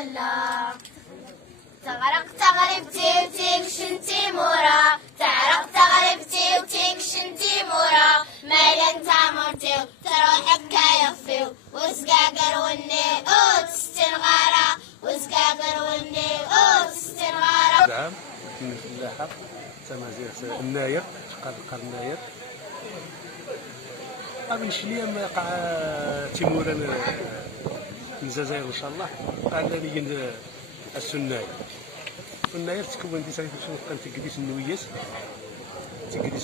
الله. تغرق تغربتي وتيكشنتي مورا، تعرق تغربتي وتيكشنتي مورا، مايلا تعمرتي تروحك كيفيو وسقاقر وني او تستن غارة، وسقاقر وني او تستن غارة. عام من الفلاحة تمازيغ الناير تقرق الناير قبل شوية ما يقع تيمورا من الجزائر ان شاء الله قال لي السناير الناير تكون دي سايف شنو كان تقديس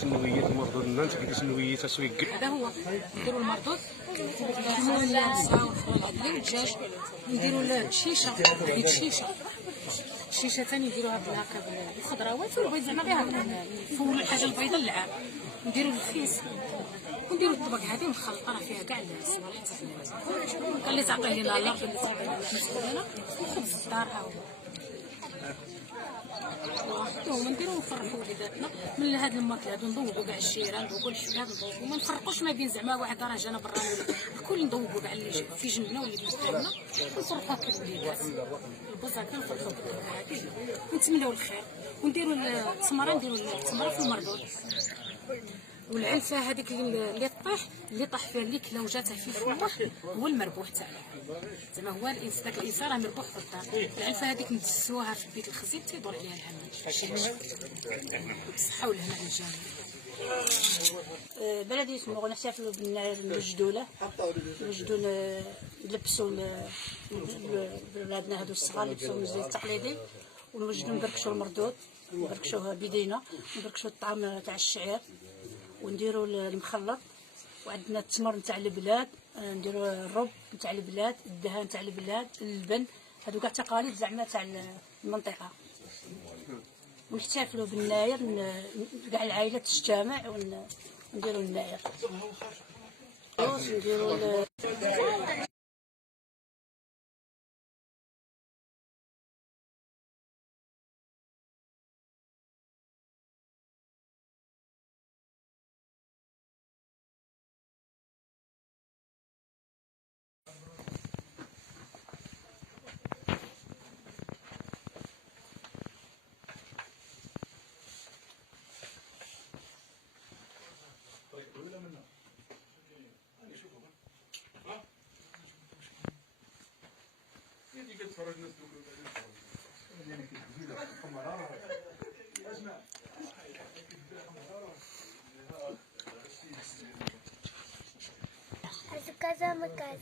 النويات المردود النان تقديس النويات اسويق هذا هو نديروا المردود نديروا الصاو والدجاج نديروا الشيشه الشيشه ثاني نديروها هكا بالخضروات والبيض زعما غير هكا نفولوا الحاجه البيضاء للعام نديروا الخيس ونديروا الطبق هذه ونخلطوا راه فيها كاع الصوالح تاع كان اللي تعطيه لنا الله اللي تعطيه لنا وخبز الدار ها هو هما نديرو نفرحوا وليداتنا من هاد الماكله هادو نذوقوا كاع الشيره نذوقوا الشباب نذوقوا ما نفرقوش ما بين زعما واحد راه جانا برا الكل نذوقوا كاع اللي في جنبنا واللي في جنبنا ونفرحوا هكا الوليدات البوز هكا نفرحوا هذه ونتمناو الخير ونديروا التمره في المردود والعنفه هذيك اللي طاح فيها اللي كلا وجاتها في الفلاح هو المربوح تاعنا زعما هو داك الانسان راه مربوح في الدار. العنفه هذيك ندسوها في بيت الخزيب تيدور عليها الحمام بالصحه والهنا على الجميع. بلدي اسمه نحتفلوا نوجدوا له نلبسوا ولادنا هذو الصغار يلبسوا المزيان التقليدي ونوجدوا نبركشوا المردود نبركشوه بيدينا نبركشوا الطعام تاع الشعير ونديروا المخلط وعندنا التمر نتاع البلاد نديروا الرب نتاع البلاد الدهان نتاع البلاد اللبن هذو كاع تقاليد زعما تاع المنطقه ونحتفلوا بالناير كاع العائلات تجتمع ونديروا الناير نديروا كذا مكان